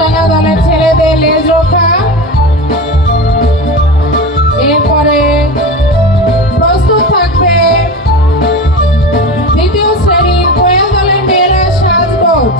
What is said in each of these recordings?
মাছরাঙা দলের ছেলেদের লেজ রক্ষা। এরপরে প্রস্তুত থাকবে দ্বিতীয় শ্রেণীর কোয়েল দলের মেয়েরা সাজগোজ।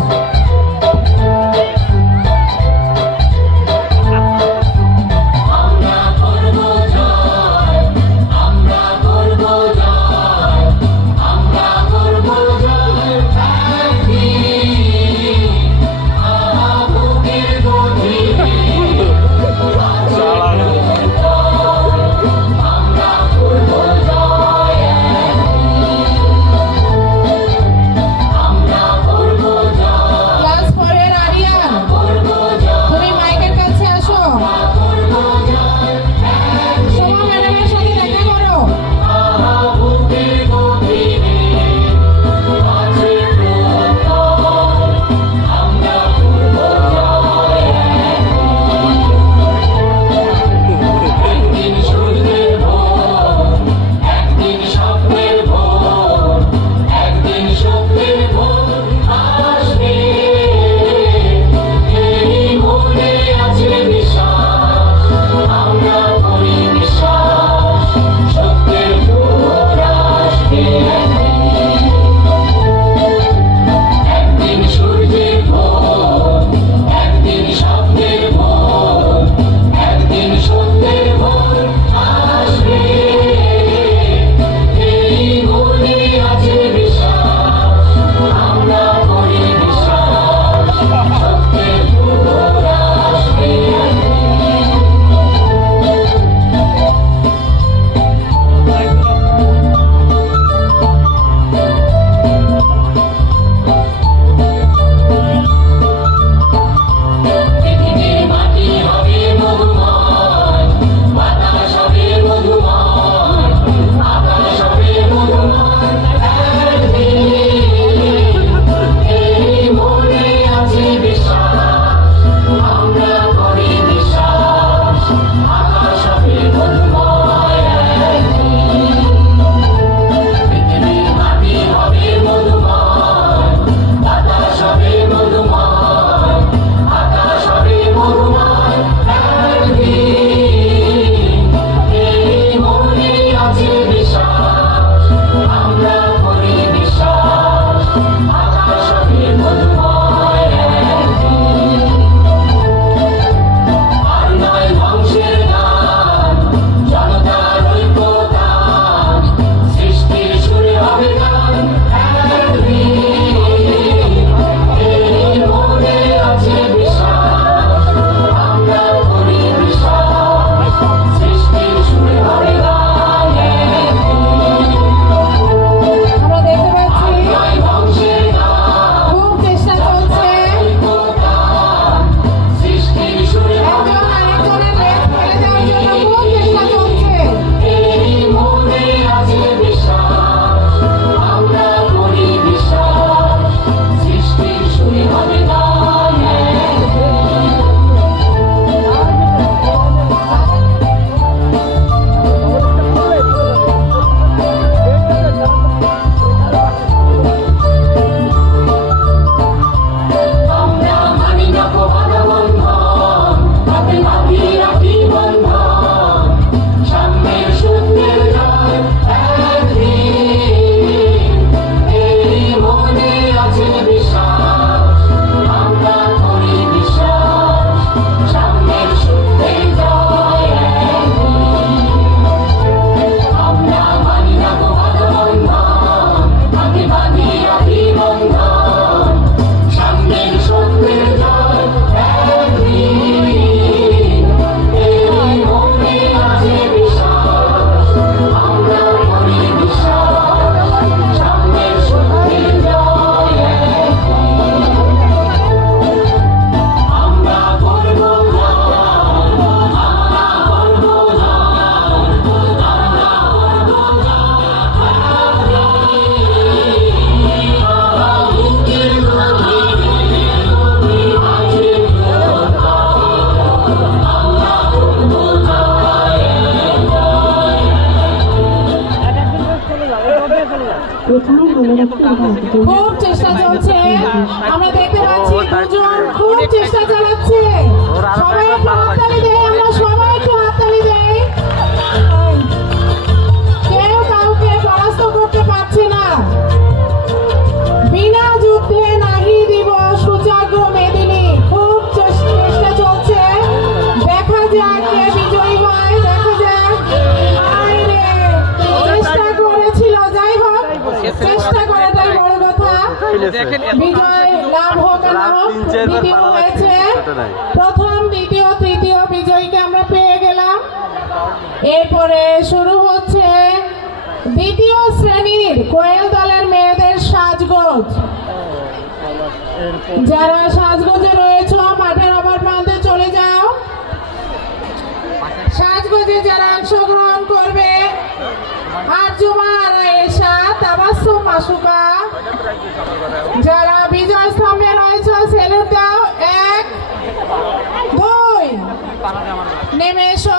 খুব চেষ্টা চলছে, আমরা দেখতে পাচ্ছি দুজন খুব চেষ্টা চালাচ্ছে। দ্বিতীয় হয়েছে। প্রথম, দ্বিতীয়, তৃতীয় বিজয়ীকে আমরা পেয়ে গেলাম। এরপরে শুরু হচ্ছে দ্বিতীয় শ্রেণীর কোয়েল দলের মেয়েদের সাজগোজ। যারা সাজগোজে রয়েছে মাঠের অপর প্রান্তে চলে যাও। সাজগোজে যারা অংশগ্রহণ করবে আরজুমা আরা এশা, তাবাসসুম মাসুকা। যারা বিজয় স্তম্ভে রয়েছে সেলুট দাও। 1 2 নেমে এসো।